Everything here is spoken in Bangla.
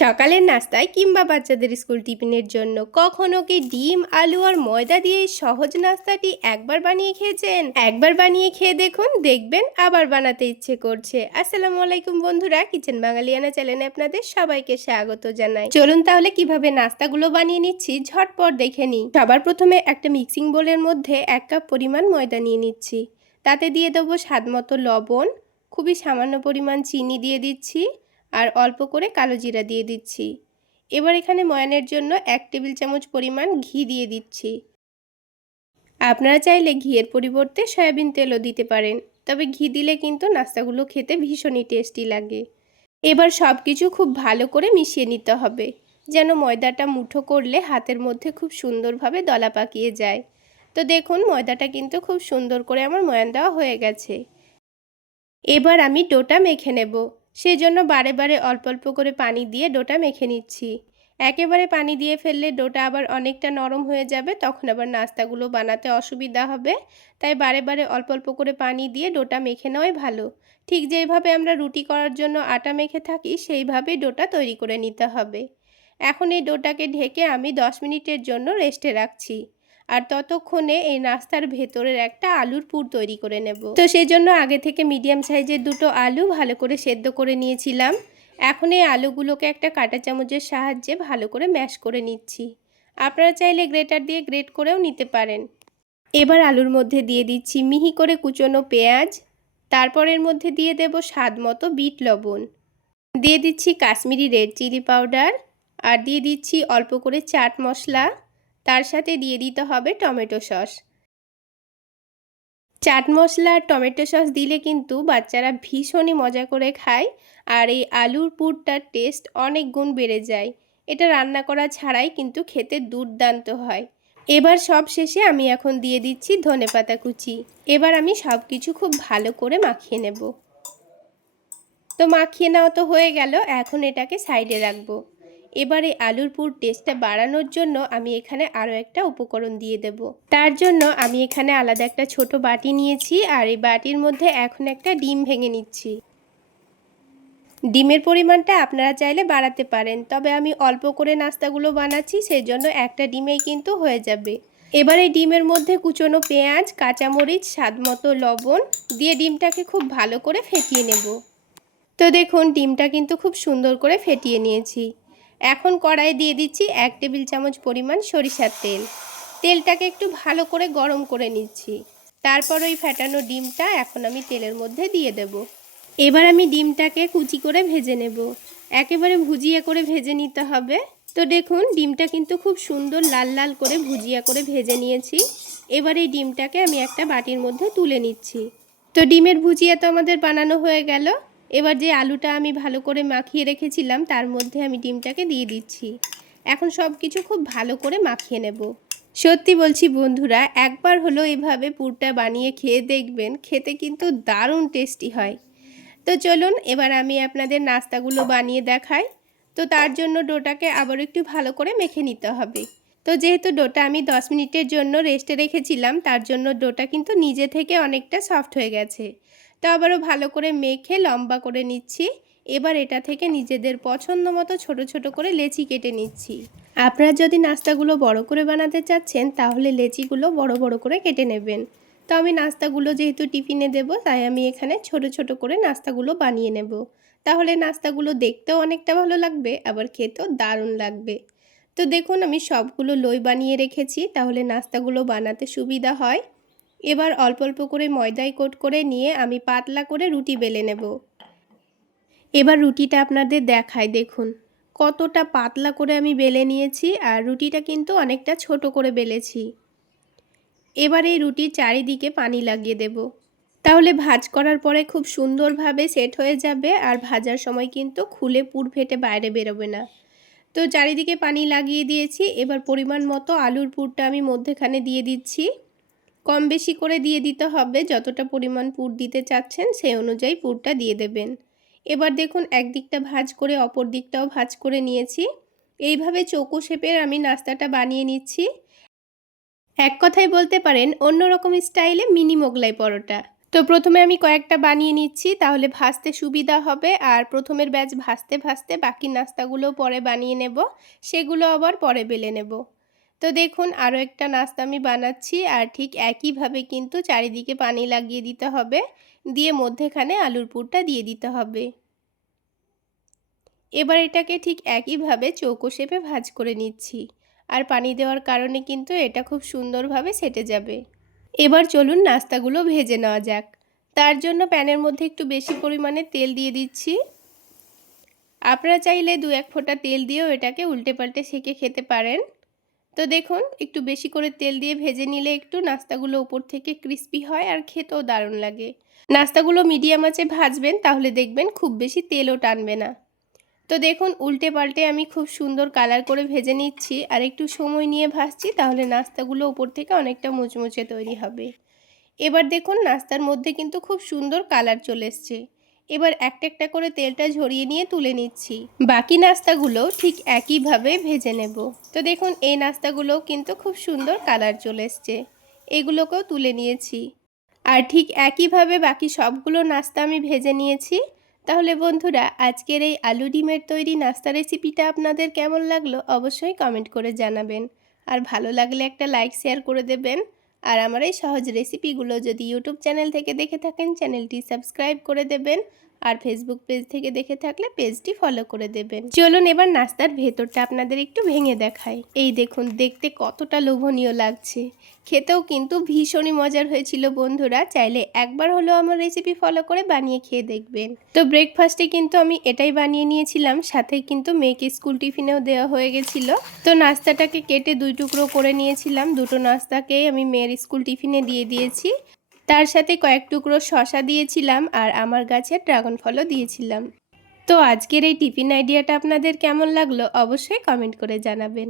সকালের নাস্তায় কিংবা বাচ্চাদের স্কুল টিফিনের জন্য কখনো কি ডিম আলু আর ময়দা দিয়ে এই সহজ নাস্তাটি একবার বানিয়ে খেয়েছেন? একবার বানিয়ে খেয়ে দেখুন, দেখবেন আবার বানাতে ইচ্ছে করছে। আসসালামু আলাইকুম বন্ধুরা, কিচেন বাঙালিয়ানা চ্যানেলে আপনাদের সবাইকে স্বাগত জানাই। চলুন তাহলে কিভাবে নাস্তাগুলো বানিয়ে নিচ্ছি ঝটপট দেখে নিই। সবার প্রথমে একটা মিক্সিং বোলের মধ্যে 1 কাপ পরিমাণ ময়দা নিয়ে নিচ্ছি। তাতে দিয়ে দেবো স্বাদমতো লবণ, খুবই সামান্য পরিমাণ চিনি দিয়ে দিচ্ছি, আর অল্প করে কালো জিরা দিয়ে দিচ্ছি। এবার এখানে ময়ানের জন্য 1 টেবিল চামচ পরিমাণ ঘি দিয়ে দিচ্ছি। আপনারা চাইলে ঘিয়ের পরিবর্তে সয়াবিন তেলও দিতে পারেন, তবে ঘি দিলে কিন্তু নাস্তাগুলো খেতে ভীষণই টেস্টি লাগে। এবার সব কিছু খুব ভালো করে মিশিয়ে নিতে হবে, যেন ময়দাটা মুঠো করলে হাতের মধ্যে খুব সুন্দরভাবে দলা পাকিয়ে যায়। তো দেখুন, ময়দাটা কিন্তু খুব সুন্দর করে আমার ময়ান দেওয়া হয়ে গেছে। এবার আমি ডোটা মেখে নেব। সেজন্য বারে বারে অল্প অল্প করে পানি দিয়ে ডোটা মেখে নিচ্ছি। একেবারে পানি দিয়ে ফেললে ডোটা আবার অনেকটা নরম হয়ে যাবে, তখন আবার নাস্তাগুলো বানাতে অসুবিধা হবে। তাই বারে বারে অল্প অল্প করে পানি দিয়ে ডোটা মেখে নেওয়াই ভালো। ঠিক যেভাবে আমরা রুটি করার জন্য আটা মেখে থাকি, সেইভাবেই ডোটা তৈরি করে নিতে হবে। এখন এই ডোটাকে ঢেকে আমি 10 মিনিটের জন্য রেস্টে রাখছি। আর ততক্ষণে এই নাস্তার ভেতরের একটা আলুর পুর তৈরি করে নেব। তো সেই জন্য আগে থেকে মিডিয়াম সাইজের 2টো আলু ভালো করে সেদ্ধ করে নিয়েছিলাম। এখন এই আলুগুলোকে একটা কাঁটা চামচের সাহায্যে ভালো করে ম্যাশ করে নিচ্ছি। আপনারা চাইলে গ্রেটার দিয়ে গ্রেট করেও নিতে পারেন। এবার আলুর মধ্যে দিয়ে দিচ্ছি মিহি করে কুচনো পেঁয়াজ, তারপর এর মধ্যে দিয়ে দেব স্বাদ মতো বিট লবণ, দিয়ে দিচ্ছি কাশ্মীরি রেড চিলি পাউডার, আর দিয়ে দিচ্ছি অল্প করে চাট মশলা। তার সাথে দিয়ে দিতে হবে টমেটো সস। চাট মশলা আর টমেটো সস দিলে কিন্তু বাচ্চারা ভীষণই মজা করে খায়, আর এই আলুর পুরটার টেস্ট অনেক গুণ বেড়ে যায়। এটা রান্না করা ছাড়াই কিন্তু খেতে দুর্দান্ত হয়। এবার সব শেষে আমি এখন দিয়ে দিচ্ছি ধনেপাতা কুচি। এবার আমি সব কিছু খুব ভালো করে মাখিয়ে নেব। তো মাখিয়ে নেওয়া তো হয়ে গেল, এখন এটাকে সাইডে রাখবো। এবারে আলুর পুর টেস্টটা বাড়ানোর জন্য আমি এখানে আরও একটা উপকরণ দিয়ে দেব। তার জন্য আমি এখানে আলাদা একটা ছোট বাটি নিয়েছি, আর এই বাটির মধ্যে এখন একটা ডিম ভেঙে নিচ্ছি। ডিমের পরিমাণটা আপনারা চাইলে বাড়াতে পারেন, তবে আমি অল্প করে নাস্তাগুলো বানাচ্ছি, সেই জন্য একটা ডিমেই কিন্তু হয়ে যাবে। এবার এই ডিমের মধ্যে কুচনো পেঁয়াজ, কাঁচামরিচ, স্বাদমতো লবণ দিয়ে ডিমটাকে খুব ভালো করে ফেটিয়ে নেব। তো দেখুন, ডিমটা কিন্তু খুব সুন্দর করে ফেটিয়ে নিয়েছি। এখন কড়াইয়ে দিয়ে দিচ্ছি 1 টেবিল চামচ পরিমাণ সরিষার তেল। তেলটাকে একটু ভালো করে গরম করে নিচ্ছি। তারপর ওই ফেটানো ডিমটা এখন আমি তেলের মধ্যে দিয়ে দেব। এবার আমি ডিমটাকে কুচি করে ভেজে নেব। একেবারে ভুজিয়া করে ভেজে নিতে হবে। তো দেখুন, ডিমটা কিন্তু খুব সুন্দর লাল লাল করে ভুজিয়া করে ভেজে নিয়েছি। এবার এই ডিমটাকে আমি একটা বাটির মধ্যে তুলে নিচ্ছি। তো ডিমের ভুজিয়া তো আমাদের বানানো হয়ে গেল। এবার যে আলুটা আমি ভালো করে মাখিয়ে রেখেছিলাম, তার মধ্যে আমি ডিমটাকে দিয়ে দিচ্ছি। এখন সব কিছু খুব ভালো করে মাখিয়ে নেব। সত্যি বলছি বন্ধুরা, একবার হলো এভাবে পুরটা বানিয়ে খেয়ে দেখবেন, খেতে কিন্তু দারুণ টেস্টি হয়। তো চলুন এবার আমি আপনাদের নাস্তাগুলো বানিয়ে দেখাই। তো তার জন্য ডোটাকে আবার একটু ভালো করে মেখে নিতে হবে। তো যেহেতু ডোটা আমি 10 মিনিটের জন্য রেস্টে রেখেছিলাম, তার জন্য ডোটা কিন্তু নিজে থেকে অনেকটা সফট হয়ে গেছে। তো আবারও ভালো করে মেখে লম্বা করে নিচ্ছি। এবার এটা থেকে নিজেদের পছন্দ মতো ছোট ছোট করে লেচি কেটে নিচ্ছি। আপনারা যদি নাস্তাগুলো বড় করে বানাতে চাচ্ছেন, তাহলে লেচিগুলো বড় বড় করে কেটে নেবেন। তো আমি নাস্তাগুলো যেহেতু টিফিনে দেব, তাই আমি এখানে ছোট ছোট করে নাস্তাগুলো বানিয়ে নেব। তাহলে নাস্তাগুলো দেখতেও অনেকটা ভালো লাগবে, আবার খেতেও দারুণ লাগবে। তো দেখুন, আমি সবগুলো লই বানিয়ে রেখেছি, তাহলে নাস্তাগুলো বানাতে সুবিধা হয়। এবার অল্প অল্প করে ময়দায় কোট করে নিয়ে আমি পাতলা করে রুটি বেলে নেব। এবার রুটিটা আপনাদের দেখাই, দেখুন কতটা পাতলা করে আমি বেলে নিয়েছি, আর রুটিটা কিন্তু অনেকটা ছোট করে বেলেছি। এবার এই রুটির চারিদিকে পানি লাগিয়ে দেব, তাহলে ভাঁজ করার পরে খুব সুন্দরভাবে সেট হয়ে যাবে, আর ভাজার সময় কিন্তু খুলে পুর ফেটে বাইরে বেরোবে না। তো চারিদিকে পানি লাগিয়ে দিয়েছি। এবার পরিমাণ মতো আলুর পুরটা আমি মধ্যেখানে দিয়ে দিচ্ছি। কম বেশি করে দিয়ে দিতে হবে, যতটা পরিমাণ পুর দিতে চাচ্ছেন সেই অনুযায়ী পুরটা দিয়ে দেবেন। এবার দেখুন, একদিকটা ভাঁজ করে অপর দিকটাও ভাঁজ করে নিয়েছি। এইভাবে চৌকো শেপের আমি নাস্তাটা বানিয়ে নিচ্ছি। এক কথায় বলতে পারেন অন্যরকম স্টাইলে মিনি মোগলাই পরোটা। তো প্রথমে আমি কয়েকটা বানিয়ে নিচ্ছি, তাহলে ভাজতে সুবিধা হবে। আর প্রথমের ব্যাচ ভাজতে ভাজতে বাকি নাস্তাগুলো পরে বানিয়ে নেব, সেগুলো আবার পরে বেলে নেব। তো দেখুন আরও একটা নাস্তা আমি বানাচ্ছি, আর ঠিক একইভাবে কিন্তু চারিদিকে পানি লাগিয়ে দিতে হবে, দিয়ে মধ্যেখানে আলুর পুরটা দিয়ে দিতে হবে। এবার এটাকে ঠিক একইভাবে চৌকো শেপে ভাজ করে নিচ্ছি, আর পানি দেওয়ার কারণে কিন্তু এটা খুব সুন্দরভাবে সেটে যাবে। এবার চলুন নাস্তাগুলো ভেজে নেওয়া যাক। তার জন্য প্যানের মধ্যে একটু বেশি পরিমাণে তেল দিয়ে দিচ্ছি। আপনারা চাইলে 2-1 ফোঁটা তেল দিয়েও এটাকে উল্টে পাল্টে সেঁকে খেতে পারেন। তো দেখুন একটু বেশি করে তেল দিয়ে ভেজে নিলে একটু নাস্তাগুলো উপর থেকে ক্রিস্পি হয় আর খেতেও দারুণ লাগে। নাস্তাগুলো মিডিয়াম আঁচে ভাজবেন, তাহলে দেখবেন খুব বেশি তেলও টানবে না। তো দেখুন উল্টে পাল্টে আমি খুব সুন্দর কালার করে ভেজে নিচ্ছি, আর একটু সময় নিয়ে ভাজছি, তাহলে নাস্তাগুলো উপর থেকে অনেকটা মুচমুচে তৈরি হবে। এবার দেখুন নাস্তার মধ্যে কিন্তু খুব সুন্দর কালার চলে এসছে। এবার একটা একটা করে তেলটা ঝরিয়ে নিয়ে তুলে নিচ্ছি। বাকি নাস্তাগুলো ঠিক একইভাবে ভেজে নেব। তো দেখুন এই নাস্তাগুলোও কিন্তু খুব সুন্দর কালার চলে এসছে, এগুলোকেও তুলে নিয়েছি। আর ঠিক একইভাবে বাকি সবগুলো নাস্তা আমি ভেজে নিয়েছি। তাহলে বন্ধুরা আজকের এই আলু ডিমের তৈরি নাস্তা রেসিপিটা আপনাদের কেমন লাগলো অবশ্যই কমেন্ট করে জানাবেন। আর ভালো লাগলে একটা লাইক শেয়ার করে দেবেন। আর আমার এই সহজ রেসিপিগুলো যদি ইউটিউব চ্যানেল থেকে দেখে থাকেন চ্যানেলটি সাবস্ক্রাইব করে দেবেন, আর ফেসবুক পেজ থেকে দেখে থাকলে পেজটি ফলো করে দেবেন। চলুন এবার নাস্তার ভেতরটা আপনাদের একটু ভেঙে দেখাই। এই দেখুন দেখতে কতটা লোভনীয় লাগছে, খেতেও কিন্তু ভীষণই মজার হয়েছিল বন্ধুরা। চাইলে একবার হলেও আমার রেসিপি ফলো করে বানিয়ে খেয়ে দেখবেন। তো ব্রেকফাস্টে কিন্তু আমি এটাই বানিয়ে নিয়েছিলাম, সাথে কিন্তু মেয়েকে স্কুল টিফিনেও দেওয়া হয়ে গেছিলো। তো নাস্তাটাকে কেটে 2 টুকরো করে নিয়েছিলাম, দুটো নাস্তাকেই আমি মেয়ের স্কুল টিফিনে দিয়ে দিয়েছি। তার সাথে কয়েক টুকরো শসা দিয়েছিলাম, আর আমার গাছের ড্রাগন ফলও দিয়েছিলাম। তো আজকের এই টিফিন আইডিয়াটা আপনাদের কেমন লাগলো অবশ্যই কমেন্ট করে জানাবেন।